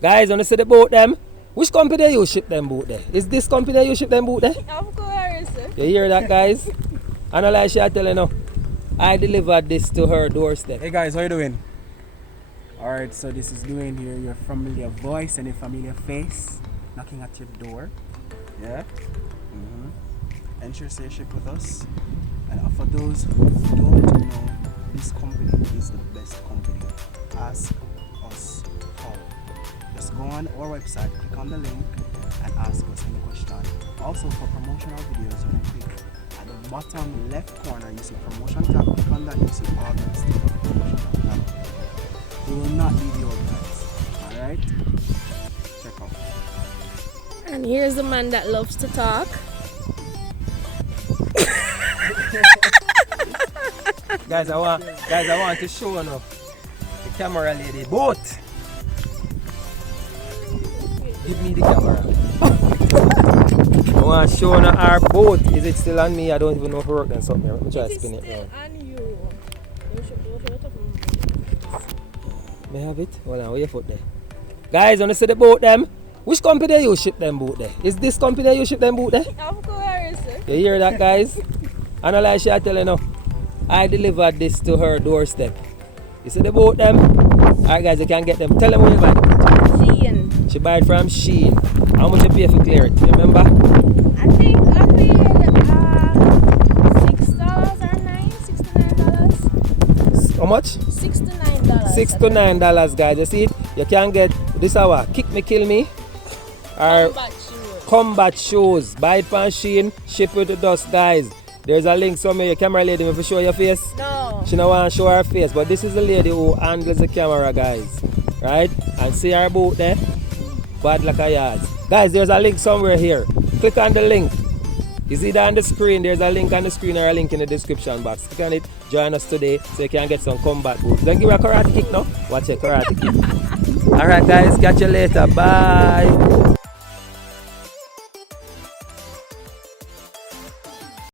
Guys, when you see the boat them, which company you ship them boat there? Is this company you ship them boat there? Of course. You hear that, guys? And I like she I tell you now, I delivered this to her doorstep. Hey guys, how you doing? Alright, so this is doing here your familiar voice and your familiar face knocking at your door. Yeah? Ensure say ship with us. And for those who don't know, this company is the best company. Ask us how. Just go on our website, click on the link and ask us any question. Also for promotional videos, you can click at the bottom left corner, you see promotion tab, click on that, you see all the promotional tab. We will not leave you out, guys. Alright? Check out. And here's the man that loves to talk. Guys, I want to show you now the camera lady boat. Give me the camera. I want to show you our boat. Is it still on me? I don't even know if it works and something. Let me try to spin it Still around. on you. May I have it? Hold on, where your foot there? Guys, when you see the boat them, which company you ship them boat there? Is this company you ship them boat there? Of course. You hear that, guys? And I like she I tell you now, I delivered this to her doorstep. You see the boat them? Alright guys, you can get them. Tell them where you buy it. Shein. She buy it from Shein. How much you pay for clear it? You remember? I think I paid $6 or $69. How much? $6 to $9. $6 to $9, guys. You see it? You can get this hour. Kick me, kill me. Or combat shoes. Buy it from Shein. Ship it to dust, guys. There's a link somewhere. Your camera lady, if you show your face. No. She don't want to show her face, but this is the lady who handles the camera, guys. Right? And see her boat there? Bad like a yard. Guys, there's a link somewhere here. Click on the link. Is it on the screen? There's a link on the screen or a link in the description box. Click on it. Join us today so you can get some combat boots. Don't give her a karate kick now. Watch a karate kick. Alright guys, catch you later. Bye.